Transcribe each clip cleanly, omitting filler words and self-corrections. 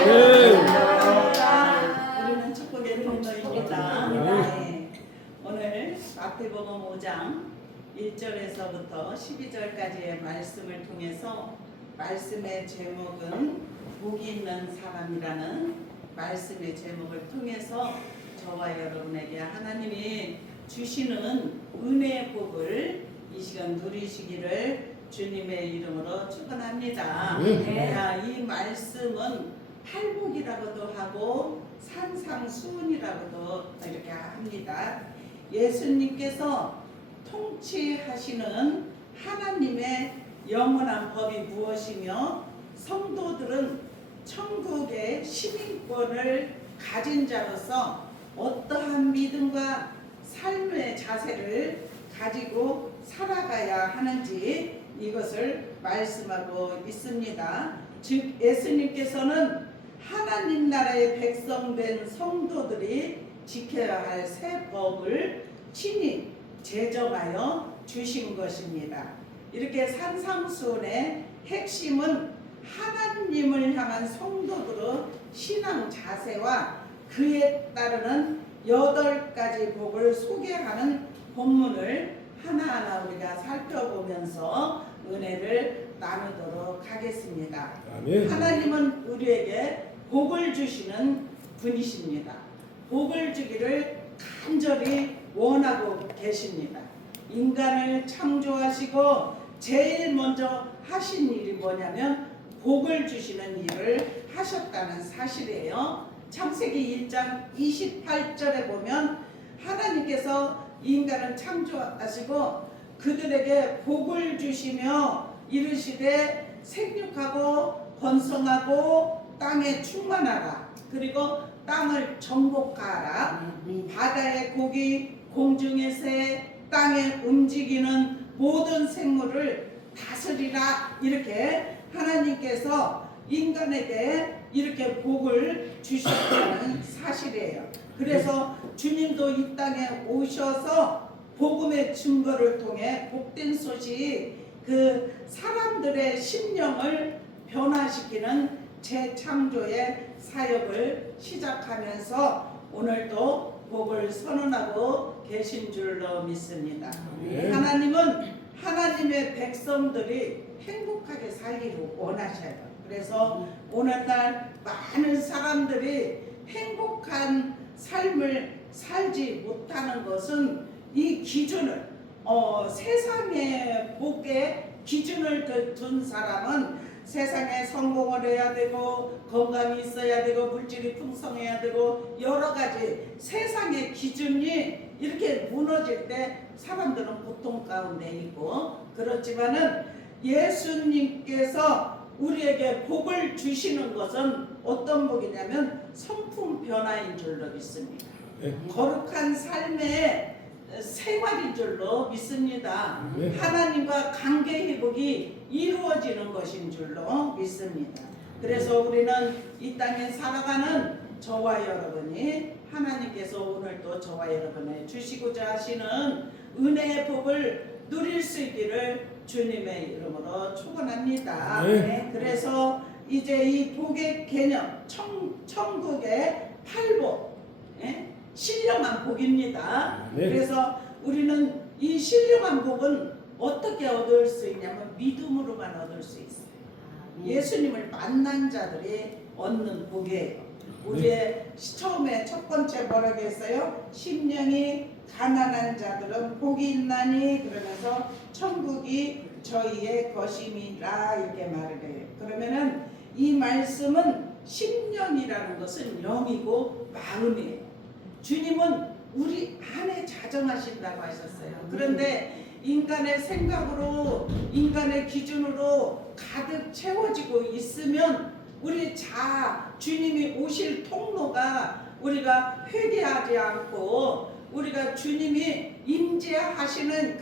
우리는 축복의 통로입니다. 네. 오늘 마태복음 5장 1절에서부터 12절까지의 말씀을 통해서 말씀의 제목은 복이 있는 사람이라는 말씀의 제목을 통해서 저와 여러분에게 하나님이 주시는 은혜의 복을 이 시간 누리시기를 주님의 이름으로 축원합니다. 이 말씀은 팔복이라고도 하고 산상수훈이라고도 이렇게 합니다. 예수님께서 통치하시는 하나님의 영원한 법이 무엇이며 성도들은 천국의 시민권을 가진 자로서 어떠한 믿음과 삶의 자세를 가지고 살아가야 하는지 이것을 말씀하고 있습니다. 즉 예수님께서는 하나님 나라의 백성된 성도들이 지켜야 할 새 법을 친히 제정하여 주신 것입니다. 이렇게 산상수훈의 핵심은 하나님을 향한 성도들의 신앙 자세와 그에 따르는 8가지 복을 소개하는 본문을 하나하나 우리가 살펴보면서 은혜를 나누도록 하겠습니다. 아멘. 하나님은 우리에게 복을 주시는 분이십니다. 복을 주기를 간절히 원하고 계십니다. 인간을 창조하시고 제일 먼저 하신 일이 뭐냐면 복을 주시는 일을 하셨다는 사실이에요. 창세기 1장 28절에 보면 하나님께서 인간을 창조하시고 그들에게 복을 주시며 이르시되 생육하고 번성하고 땅에 충만하라. 그리고 땅을 정복하라. 바다의 고기, 공중의 새, 땅에 움직이는 모든 생물을 다스리라. 이렇게 하나님께서 인간에게 이렇게 복을 주셨다는 사실이에요. 그래서 주님도 이 땅에 오셔서 복음의 증거를 통해 복된 소식, 그 사람들의 심령을 변화시키는 재창조의 사역을 시작하면서 오늘도 복을 선언하고 계신 줄로 믿습니다. 하나님은 하나님의 백성들이 행복하게 살기를 원하셔요. 그래서 오늘날 많은 사람들이 행복한 삶을 살지 못하는 것은 이 기준을 세상의 복의 기준을 둔 사람은 세상에 성공을 해야 되고 건강이 있어야 되고 물질이 풍성해야 되고 여러 가지 세상의 기준이 이렇게 무너질 때 사람들은 고통 가운데 있고, 그렇지만은 예수님께서 우리에게 복을 주시는 것은 어떤 복이냐면 성품 변화인 줄로 믿습니다. 거룩한 삶의 생활인 줄로 믿습니다. 하나님과 관계 회복이 이루어지는 것인 줄로 믿습니다. 그래서 우리는 이 땅에 살아가는 저와 여러분이 하나님께서 오늘도 저와 여러분에 주시고자 하시는 은혜의 복을 누릴 수 있기를 주님의 이름으로 축원합니다. 그래서 이제 이 복의 개념, 천국의 팔복, 신령한 복입니다. 그래서 우리는 이 신령한 복은 어떻게 얻을 수 있냐면 믿음으로만 얻을 수 있어요. 예수님을 만난 자들이 얻는 복이에요. 우리의 처음에 첫 번째 뭐라고 했어요? 심령이 가난한 자들은 복이 있나니 그러면서 천국이 저희의 것임이라 이렇게 말을 해요. 그러면은 이 말씀은 심령이라는 것은 영이고 마음이에요. 주님은 우리 안에 자정하신다고 하셨어요. 그런데 인간의 생각으로 인간의 기준으로 가득 채워지고 있으면 우리 주님이 오실 통로가 우리가 회개하지 않고 우리가 주님이 임재하시는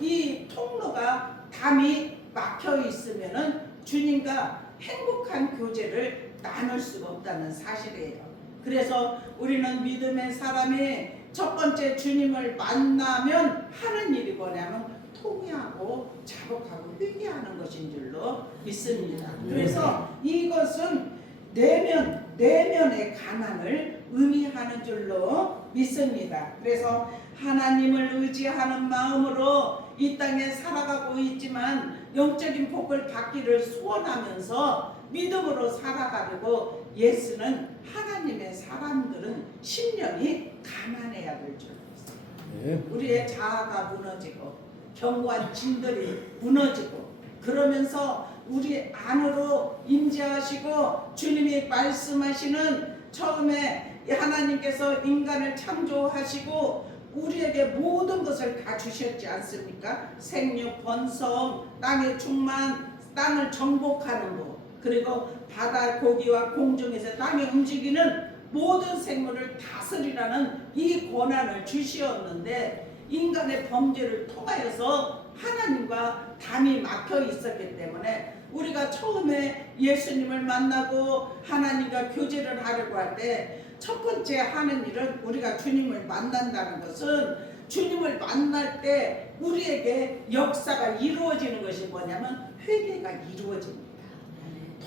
이 통로가 담이 막혀 있으면은 주님과 행복한 교제를 나눌 수가 없다는 사실이에요. 그래서 우리는 믿음의 사람이 첫 번째 주님을 만나면 하는 일이 뭐냐면 통회하고 자복하고 회개하는 것인 줄로 믿습니다. 그래서 이것은 내면의 가난을 의미하는 줄로 믿습니다. 그래서 하나님을 의지하는 마음으로 이 땅에 살아가고 있지만 영적인 복을 받기를 소원하면서 믿음으로 살아가려고 예수는 하나님의 사람들은 심령이 가난해야 될 줄 믿습니다. 우리의 자아가 무너지고 견고한 진들이 무너지고 그러면서 우리 안으로 임재하시고 주님이 말씀하시는 처음에 하나님께서 인간을 창조하시고 우리에게 모든 것을 다 주셨지 않습니까? 생육, 번성, 땅의 충만, 땅을 정복하는 것, 그리고 바다 고기와 공중에서 땅에 움직이는 모든 생물을 다스리라는 이 권한을 주시었는데 인간의 범죄를 통하여서 하나님과 담이 막혀 있었기 때문에 우리가 처음에 예수님을 만나고 하나님과 교제를 하려고 할 때 첫 번째 하는 일은 우리가 주님을 만난다는 것은 주님을 만날 때 우리에게 역사가 이루어지는 것이 뭐냐면 회개가 이루어집니다.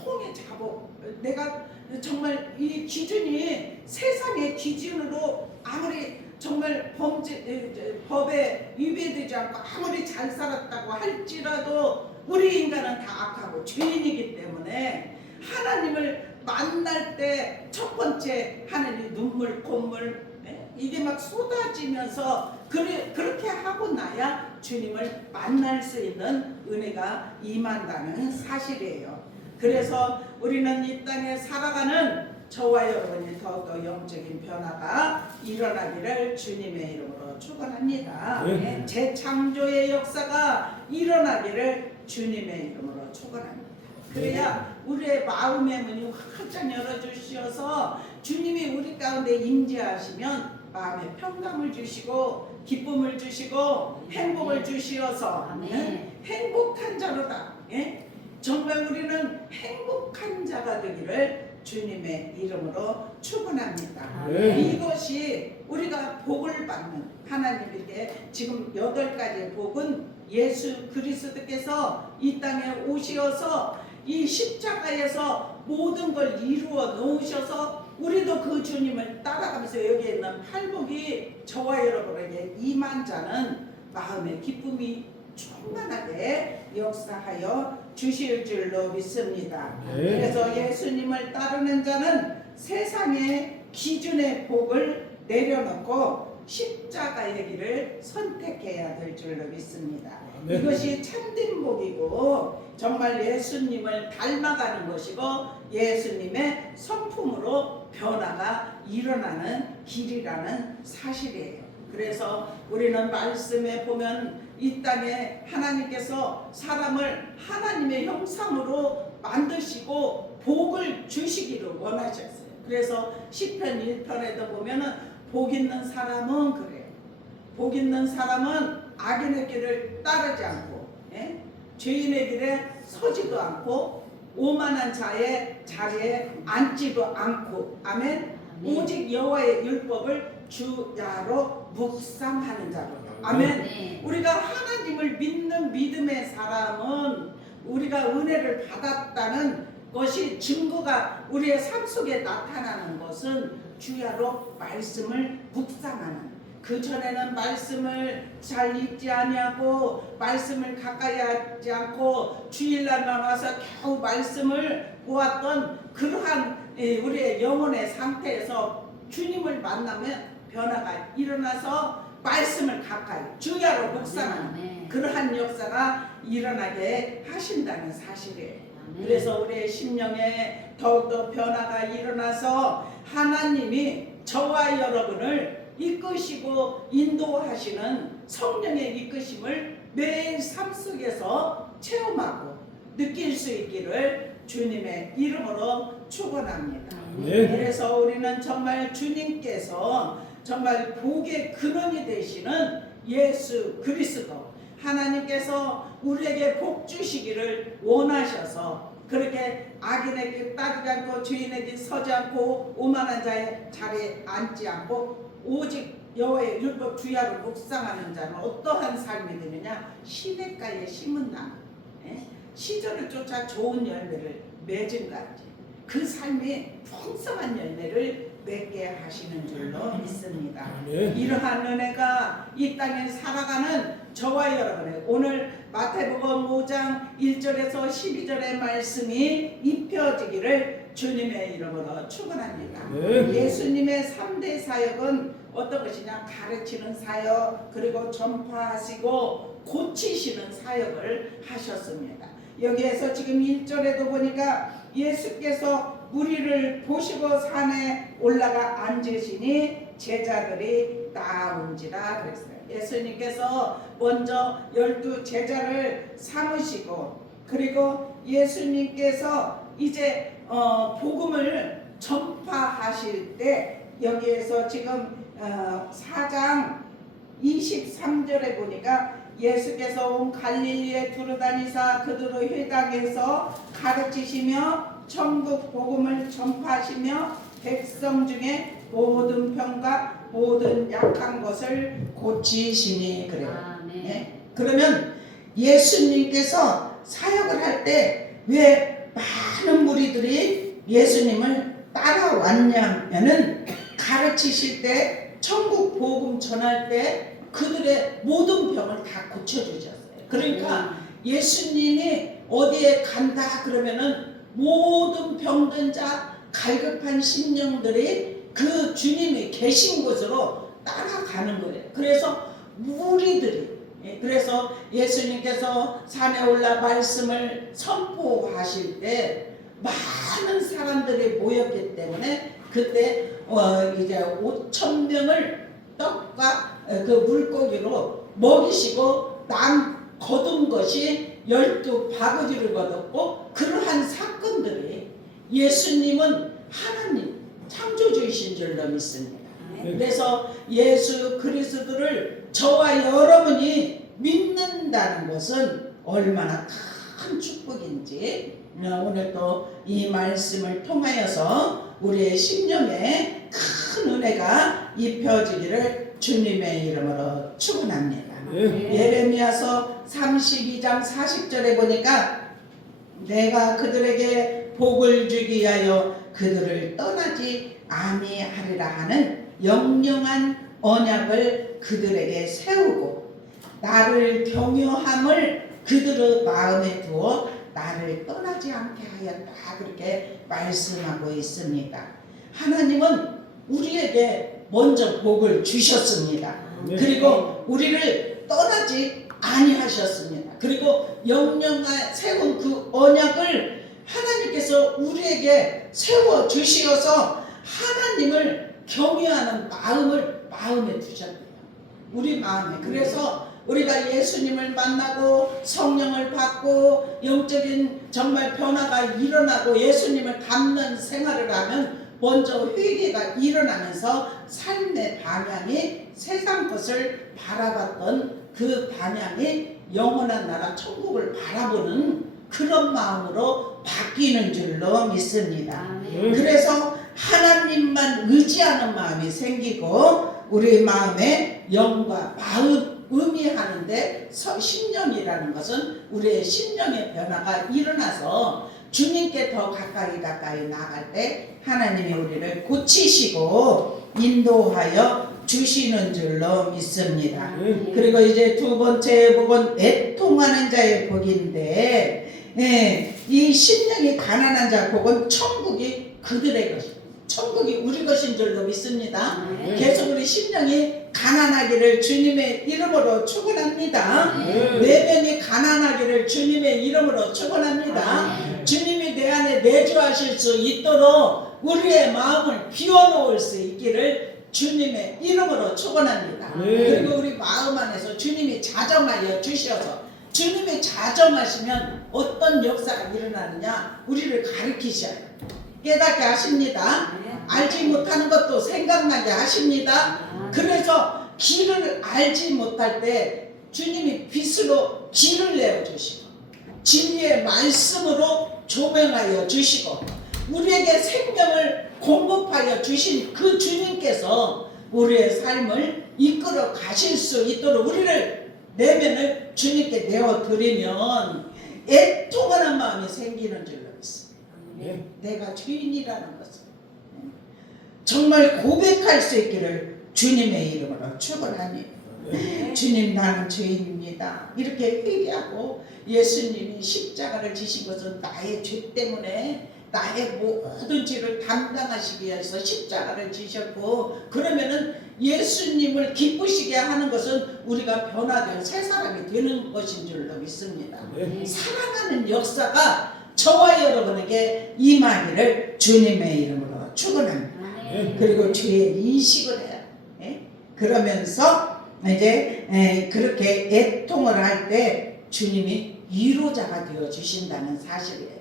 통의 자복. 내가 정말 이 기준이 세상의 기준으로 아무리 정말 법에 위배되지 않고 아무리 잘 살았다고 할지라도 우리 인간은 다 악하고 죄인이기 때문에 하나님을 만날 때 첫 번째 하는 이 눈물, 콧물 이게 막 쏟아지면서 그렇게 하고 나야 주님을 만날 수 있는 은혜가 임한다는 사실이에요. 그래서 우리는 이 땅에 살아가는 저와 여러분이 더욱더 영적인 변화가 일어나기를 주님의 이름으로 축원합니다. 재창조의 역사가 일어나기를 주님의 이름으로 축원합니다. 그래야 우리의 마음의 문이 활짝 열어주셔서 주님이 우리 가운데 임재하시면 마음에 평강을 주시고 기쁨을 주시고 행복을 주시어서 행복한 자로다. 정말 우리는 행복한 자가 되기를 주님의 이름으로 축원합니다. 이것이 우리가 복을 받는 하나님에게 지금 8가지의 복은 예수 그리스도께서 이 땅에 오시어서 이 십자가에서 모든 걸 이루어 놓으셔서 우리도 그 주님을 따라가면서 여기에 있는 팔복이 저와 여러분에게 임한 자는 마음의 기쁨이 충만하게 역사하여 주실 줄로 믿습니다. 그래서 예수님을 따르는 자는 세상의 기준의 복을 내려놓고 십자가의 길을 선택해야 될 줄로 믿습니다. 이것이 참된 복이고 정말 예수님을 닮아가는 것이고 예수님의 성품으로 변화가 일어나는 길이라는 사실이에요. 그래서 우리는 말씀에 보면 이 땅에 하나님께서 사람을 하나님의 형상으로 만드시고 복을 주시기를 원하셨어요. 그래서 시편 1편에도 보면은 복 있는 사람은 그래요. 복 있는 사람은 악인의 길을 따르지 않고 죄인의 길에 서지도 않고 오만한 자의 자리에 앉지도 않고 아멘. 오직 여호와의 율법을 주야로 묵상하는 자로 아멘. 우리가 하나님을 믿는 믿음의 사람은 우리가 은혜를 받았다는 것이 증거가 우리의 삶 속에 나타나는 것은 주야로 말씀을 묵상하는 그 전에는 말씀을 잘 읽지 아니하고 말씀을 가까이 하지 않고 주일날만 와서 겨우 말씀을 보았던 그러한 우리의 영혼의 상태에서 주님을 만나면 변화가 일어나서 말씀을 가까이 주야로 묵상하는 그러한 역사가 일어나게 하신다는 사실이에요. 그래서 우리의 심령에 더욱더 변화가 일어나서 하나님이 저와 여러분을 이끄시고 인도하시는 성령의 이끄심을 매일 삶 속에서 체험하고 느낄 수 있기를 주님의 이름으로 축원합니다. 그래서 우리는 정말 주님께서 정말 복의 근원이 되시는 예수 그리스도 하나님께서 우리에게 복 주시기를 원하셔서 그렇게 악인의 길 따르지 않고 죄인의 길 서지 않고 오만한 자의 자리에 앉지 않고 오직 여호와의 율법 주야로 묵상하는 자는 어떠한 삶이 되느냐 시냇가에 심은 나무 시절을 쫓아 좋은 열매를 맺은 같이 그 삶이 풍성한 열매를 맺게 하시는 줄로 믿습니다. 이러한 은혜가 이 땅에 살아가는 저와 여러분의 오늘 마태복음 5장 1절에서 12절의 말씀이 입혀지기를 주님의 이름으로 축원합니다. 예수님의 3대 사역은 어떤 것이냐? 가르치는 사역, 그리고 전파하시고 고치시는 사역을 하셨습니다. 여기에서 지금 1절에도 보니까 예수께서 무리를 보시고 산에 올라가 앉으시니 제자들이 따라온지라 그랬어요. 예수님께서 먼저 12 제자를 삼으시고, 그리고 예수님께서 이제 복음을 전파하실 때 여기에서 지금 4장 23절에 보니까 예수께서 온 갈릴리에 두루다니사 그들의 회당에서 가르치시며 천국 복음을 전파하시며 백성 중에 모든 병과 모든 약한 것을 고치시니 그래요. 네? 그러면 예수님께서 사역을 할 때 왜 많은 무리들이 예수님을 따라왔냐면은 가르치실 때, 천국 복음 전할 때 그들의 모든 병을 다 고쳐주셨어요. 그러니까 예수님이 어디에 간다 그러면은 모든 병든 자, 갈급한 심령들이 그 주님이 계신 곳으로 따라가는 거예요. 그래서 무리들이, 그래서 예수님께서 산에 올라 말씀을 선포하실 때 많은 사람들이 모였기 때문에 그때 이제 5,000명을 떡과 그 물고기로 먹이시고 거둔 것이 12바구니를 거뒀고, 그러한 사건들이 예수님은 하나님 창조주이신 줄로 믿습니다. 그래서 예수 그리스도를 저와 여러분이 믿는다는 것은 얼마나 큰 축복인지 오늘 또 이 말씀을 통하여서 우리의 심령에 큰 은혜가 입혀지기를 주님의 이름으로 축원합니다. 예레미야서 32장 40절에 보니까 내가 그들에게 복을 주기 위하여 그들을 떠나지 아니하리라 하는 영영한 언약을 그들에게 세우고 나를 경외함을 그들의 마음에 두어 나를 떠나지 않게 하였다, 그렇게 말씀하고 있습니다. 하나님은 우리에게 먼저 복을 주셨습니다. 그리고 우리를 떠나지 아니하셨습니다. 그리고 영영한 세운 그 언약을 하나님께서 우리에게 세워 주시어서 하나님을 경외하는 마음을 마음에 두셨대요. 우리 마음에. 그래서 우리가 예수님을 만나고 성령을 받고 영적인 정말 변화가 일어나고 예수님을 닮는 생활을 하면 먼저 회개가 일어나면서 삶의 방향이 세상 것을 바라봤던 그 방향이 영원한 나라 천국을 바라보는 그런 마음으로 바뀌는 줄로 믿습니다. 그래서 하나님만 의지하는 마음이 생기고 우리 마음에 영과 마음 의미하는데 심령이라는 것은 우리의 심령의 변화가 일어나서 주님께 더 가까이 나아갈 때 하나님이 우리를 고치시고 인도하여 주시는 줄로 믿습니다. 그리고 이제 두 번째 복은 애통하는 자의 복인데, 이 심령이 가난한 자 복은 천국이 그들의 것입니다. 천국이 우리 것인 줄로 믿습니다. 계속 우리 심령이 가난하기를 주님의 이름으로 축원합니다. 내면이 가난하기를 주님의 이름으로 축원합니다. 주님이 내 안에 내주하실 수 있도록 우리의 마음을 비워놓을 수 있기를 주님의 이름으로 축원합니다. 그리고 우리 마음 안에서 주님이 자정하여 주셔서, 주님이 자정하시면 어떤 역사가 일어나느냐, 우리를 가르치셔요. 깨닫게 하십니다. 알지 못하는 것도 생각나게 하십니다. 그래서 길을 알지 못할 때 주님이 빛으로 길을 내어주시고 진리의 말씀으로 조명하여 주시고 우리에게 생명을 공급하여 주신 그 주님께서 우리의 삶을 이끌어 가실 수 있도록 우리를 내면을 주님께 내어드리면 애통하는 마음이 생기는 줄로 믿습니다. 내가 죄인이라는 것을 정말 고백할 수 있기를 주님의 이름으로 축원합니다. 주님, 나는 죄인입니다. 이렇게 회개하고 예수님이 십자가를 지신 것은 나의 죄 때문에 나의 모든 죄를 담당하시기 위해서 십자가를 지셨고, 그러면은 예수님을 기쁘시게 하는 것은 우리가 변화된 새 사람이 되는 것인 줄로 믿습니다. 사랑하는 역사가 저와 여러분에게 임하기를 주님의 이름으로 축원합니다. 그리고 죄의 인식을 해요. 그러면서 이제 그렇게 애통을 할 때 주님이 위로자가 되어 주신다는 사실이에요.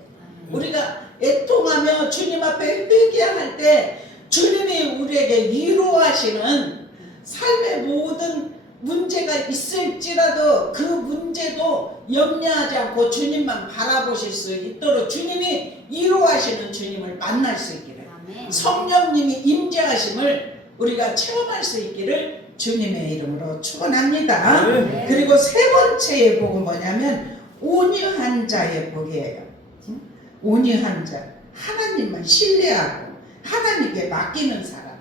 우리가 애통하며 주님 앞에 회개할 때 주님이 우리에게 위로하시는 삶의 모든 문제가 있을지라도 그 문제도 염려하지 않고 주님만 바라보실 수 있도록 주님이 위로하시는 주님을 만날 수 있기를, 성령님이 임재하심을 우리가 체험할 수 있기를 주님의 이름으로 축원합니다. 그리고 세 번째의 복은 뭐냐면 온유한 자의 복이에요. 온유한 자, 하나님만 신뢰하고 하나님께 맡기는 사람,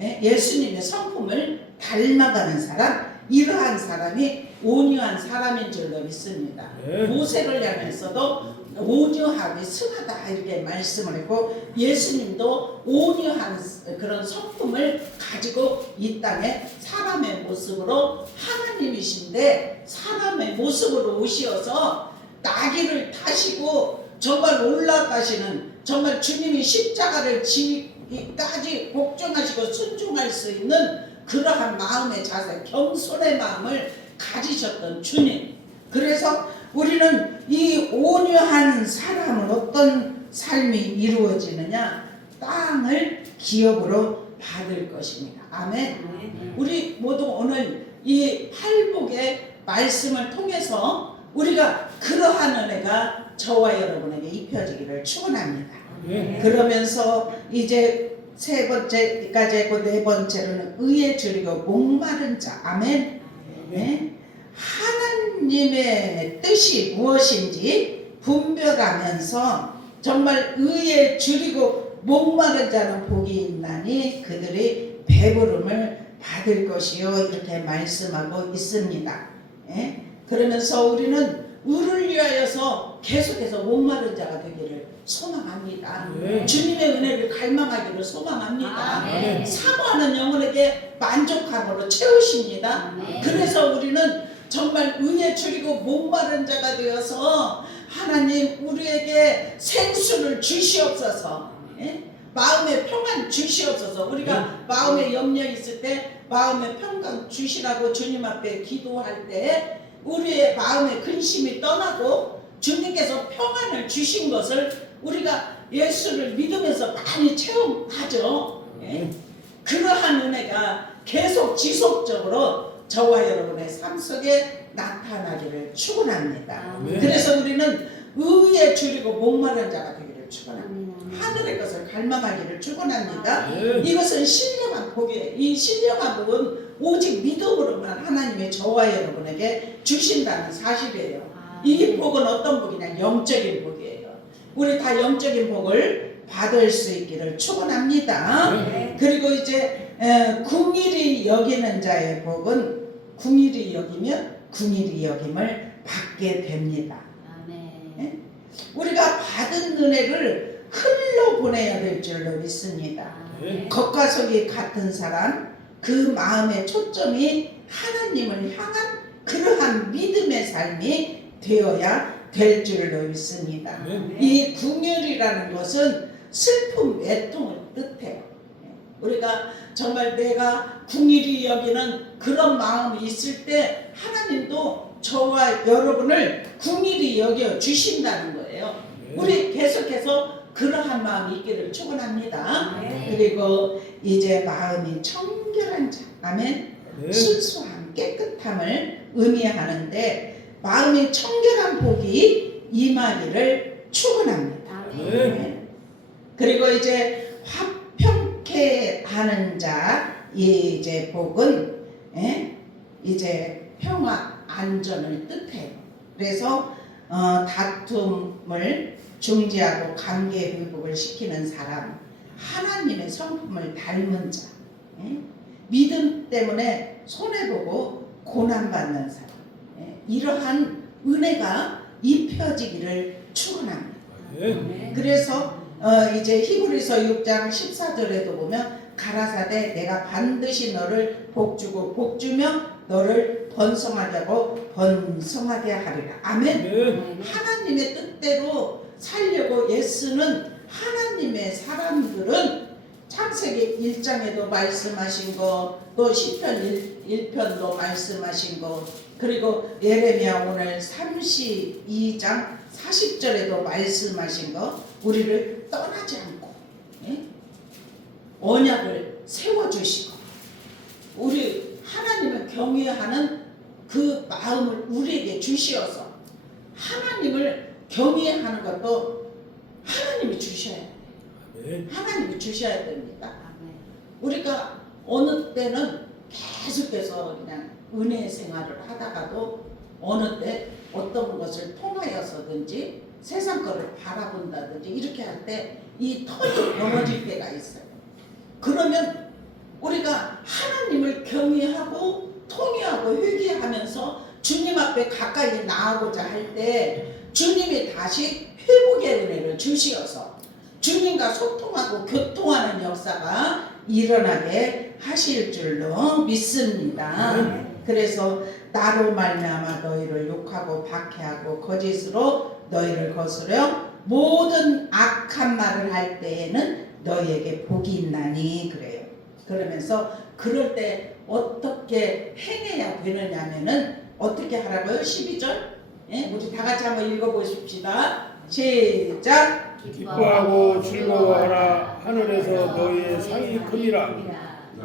예수님의 성품을 닮아가는 사람, 이러한 사람이 온유한 사람인 줄로 믿습니다. 모세를 향해서도 온유함이 승하다 이렇게 말씀을 했고, 예수님도 온유한 그런 성품을 가지고 이 땅에 사람의 모습으로, 하나님이신데 사람의 모습으로 오시어서 나귀를 타시고 정말 올라가시는, 정말 주님이 십자가를 지기까지 복종하시고 순종할 수 있는 그러한 마음의 자세, 겸손의 마음을 가지셨던 주님. 그래서 우리는 이 온유한 사람은 어떤 삶이 이루어지느냐? 땅을 기업으로 받을 것입니다. 아멘. 우리 모두 오늘 이 팔복의 말씀을 통해서 우리가 그러한 은혜가 저와 여러분에게 입혀지기를 축원합니다. 그러면서 이제 세 번째까지 했고, 네 번째로는 의에 줄이고 목마른 자. 아멘. 하나님의 뜻이 무엇인지 분별하면서 정말 의에 줄이고 목마른 자는 복이 있나니 그들이 배부름을 받을 것이요, 이렇게 말씀하고 있습니다. 그러면서 우리는 의를 위하여서 계속해서 목마른 자가 되기를 소망합니다. 주님의 은혜를 갈망하기를 소망합니다. 사모하는 영혼에게 만족함으로 채우십니다. 그래서 우리는 정말 의에 줄이고 목마른 자가 되어서 하나님 우리에게 생수를 주시옵소서, 마음의 평안 주시옵소서. 우리가 마음에 염려 있을 때 마음의 평강 주시라고 주님 앞에 기도할 때 우리의 마음의 근심이 떠나고 주님께서 평안을 주신 것을 우리가 예수를 믿으면서 많이 체험하죠. 그러한 은혜가 계속 지속적으로 저와 여러분의 삶 속에 나타나기를 축원합니다. 그래서 우리는 의에 줄이고 목마른 자가 되기를 축원합니다. 하늘의 것을 갈망하기를 축원합니다. 이것은 신령한 복이에요. 이 신령한 복은 오직 믿음으로만 하나님이 저와 여러분에게 주신다는 사실이에요. 이 복은 어떤 복이냐? 영적인 복이에요. 우리 다 영적인 복을 받을 수 있기를 축원합니다. 그리고 이제 궁일이 여기는 자의 복은 궁일이 여기면 궁일이 여김을 받게 됩니다. 우리가 받은 은혜를 흘러보내야 될 줄로 믿습니다. 겉과 속이 같은 사람, 그 마음의 초점이 하나님을 향한 그러한 믿음의 삶이 되어야 될 줄로 믿습니다. 이 궁율이라는 것은 슬픔, 애통을 뜻해요. 우리가 정말 내가 궁일이 여기는 그런 마음이 있을 때 하나님도 저와 여러분을 궁일이 여겨 주신다는 거예요. 우리 계속해서 그러한 마음이 있기를 축원합니다. 그리고 이제 마음이 청결한 자, 아멘. 순수함, 깨끗함을 의미하는데 마음이 청결한 복이 임하기를 축원합니다. 그리고 이제 화평케 하는 자, 이 이제 복은 이제 평화, 안전을 뜻해요. 그래서 다툼을 중지하고 관계 회복을 시키는 사람, 하나님의 성품을 닮은 자, 예? 믿음 때문에 손해보고 고난받는 사람, 예? 이러한 은혜가 입혀지기를 축원합니다. 그래서 이제 히브리서 6장 14절에도 보면 가라사대 내가 반드시 너를 복주고 복주며 너를 번성하게 하고 번성하게 하리라. 아멘. 하나님의 뜻대로 살려고 애쓰는 하나님의 사람들은 창세기 1장에도 말씀하신 거, 또 시편 1편도 말씀하신 거, 그리고 예레미야 오늘 32장 40절에도 말씀하신 거, 우리를 떠나지 않고, 예? 언약을 세워주시고, 우리 하나님을 경외하는 그 마음을 우리에게 주시어서 하나님을 경외하는 것도 하나님이 주셔야 돼요. 하나님이 주셔야 됩니다. 우리가 어느 때는 계속해서 그냥 은혜 생활을 하다가도 어느 때 어떤 것을 통하여서든지 세상 거를 바라본다든지 이렇게 할 때 이 턴이 넘어질 때가 있어요. 그러면 우리가 하나님을 경외하고 통회하고 회개하면서 주님 앞에 가까이 나아가고자 할 때 주님이 다시 회복의 은혜를 주시어서 주님과 소통하고 교통하는 역사가 일어나게 하실 줄로 믿습니다. 그래서 나로 말미암아 너희를 욕하고 박해하고 거짓으로 너희를 거스려 모든 악한 말을 할 때에는 너희에게 복이 있나니 그래요. 그러면서 그럴 때 어떻게 행해야 되느냐면은 어떻게 하라고요? 12절? 예? 우리 다 같이 한번 읽어보십시다. 시작. 기뻐하고 즐거워하라. 하늘에서 너희의 상이 크니라.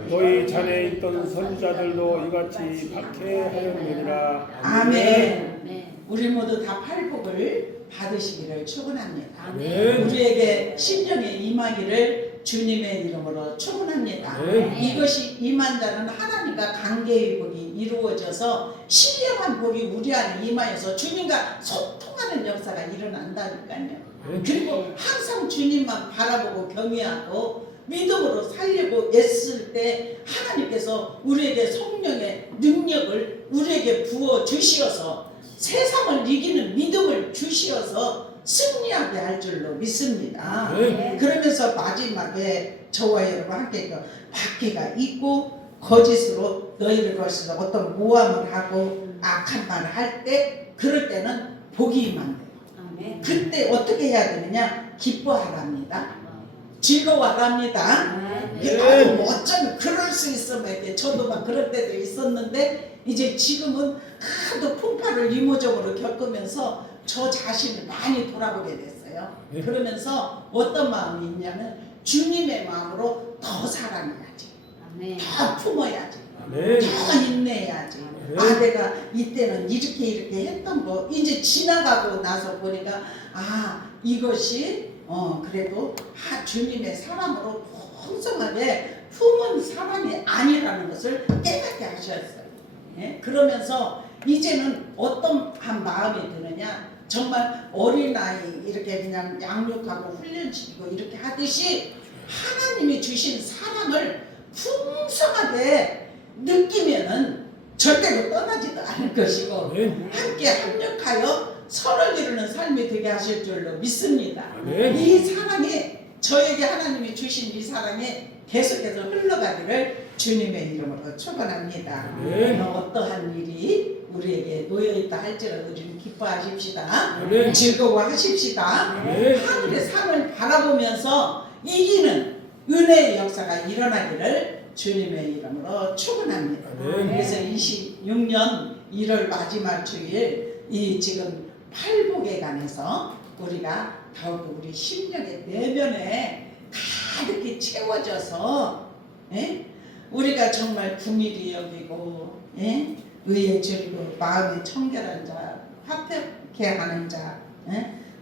너희 자네에 있던 선지자들도 이같이 박해하였느니라. 아멘. 우리 모두 다 팔복을 받으시기를 축원합니다. 아멘. 우리에게 심령의 임하기를 주님의 이름으로 축원합니다. 이것이 임한 자는 하나님과 관계의 복이 이루어져서 신령한 복이 우리 안에 임하여서 주님과 소통하는 역사가 일어난다니까요. 그리고 항상 주님만 바라보고 경외하고 믿음으로 살려고 애쓸 때 하나님께서 우리에게 성령의 능력을 우리에게 부어 주시어서 세상을 이기는 믿음을 주시어서 승리하게 할 줄로 믿습니다. 그러면서 마지막에 저와 여러분 함께 박해가 있고 거짓으로 너희를 거스려 어떤 모함을 하고 악한 말을 할 때 그럴 때는 복이 임한대요. 그때 어떻게 해야 되느냐? 기뻐하랍니다. 즐거워하랍니다. 나도 뭐 어쩌면 그럴 수 있으면 저도 막 그럴 때도 있었는데 이제 지금은 하도 풍파를 이모적으로 겪으면서 저 자신을 많이 돌아보게 됐어요. 그러면서 어떤 마음이 있냐면 주님의 마음으로 더 사랑해야지, 더 품어야지, 더 인내해야지. 아 내가 이때는 이렇게 했던 거 이제 지나가고 나서 보니까 아 이것이 그래도 주님의 사람으로 풍성하게 품은 사람이 아니라는 것을 깨닫게 하셨어요. 예? 그러면서 이제는 어떠한 마음이 드느냐? 정말 어린아이 이렇게 그냥 양육하고 훈련시키고 이렇게 하듯이 하나님이 주신 사랑을 풍성하게 느끼면은 절대로 떠나지도 않을 것이고 함께 합력하여 선을 이루는 삶이 되게 하실 줄로 믿습니다. 이 사랑이 저에게 하나님이 주신 이 사랑이 계속해서 흘러가기를 주님의 이름으로 축원합니다. 어떠한 일이 우리에게 놓여있다 할지라도 우리는 기뻐하십시다. 즐거워하십시다. 하늘의 상을 바라보면서 이기는 은혜의 역사가 일어나기를 주님의 이름으로 축원합니다. 그래서 26년 1월 마지막 주일 이 지금 팔복에 관해서 우리가 더욱 우리 심령의 내면에 가득히 채워져서 우리가 정말 긍휼히 여기고 의에 즐고 마음이 청결한 자, 화평케 하는 자,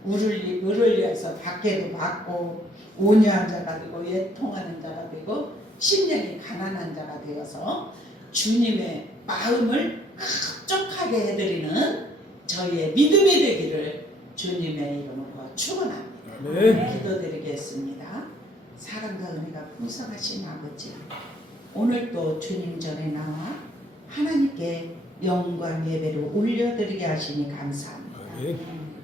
을을 위해서 박해도 받고 온유한 자가 되고 애통하는 자가 되고 심령이 가난한 자가 되어서 주님의 마음을 흡족하게 해드리는 저희의 믿음이 되기를 주님의 이름으로 축원합니다. 아멘. 기도드리겠습니다. 사랑과 은혜가 풍성하신 아버지, 오늘 또 주님 전에 나와 하나님께 영광 예배를 올려드리게 하시니 감사합니다. 아멘.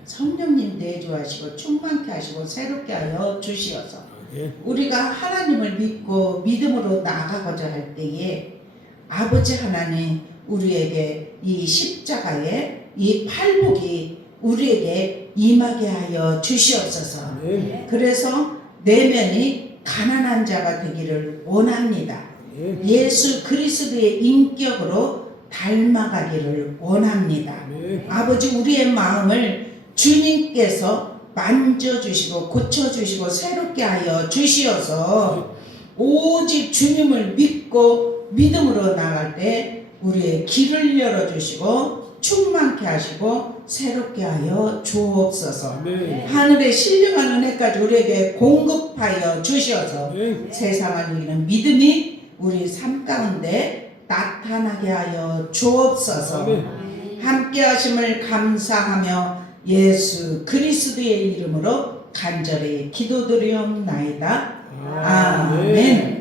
성령님 내주하시고 충만케 하시고 새롭게 하여 주시어서 아멘. 우리가 하나님을 믿고 믿음으로 나아가고자 할 때에 아버지 하나님 우리에게 이 십자가의 이 팔복이 우리에게 임하게 하여 주시옵소서. 아멘. 그래서 내면이 가난한 자가 되기를 원합니다. 아멘. 예수 그리스도의 인격으로 닮아가기를 원합니다. 아멘. 아버지 우리의 마음을 주님께서 만져주시고 고쳐주시고 새롭게 하여 주시어서 오직 주님을 믿고 믿음으로 나갈 때 우리의 길을 열어주시고 충만케 하시고 새롭게 하여 주옵소서. 아멘. 하늘의 신령한 은혜까지 우리에게 공급하여 주셔서 아멘. 세상을 이기는 믿음이 우리 삶 가운데 나타나게 하여 주옵소서. 아멘. 함께 하심을 감사하며 예수 그리스도의 이름으로 간절히 기도드리옵나이다. 아멘.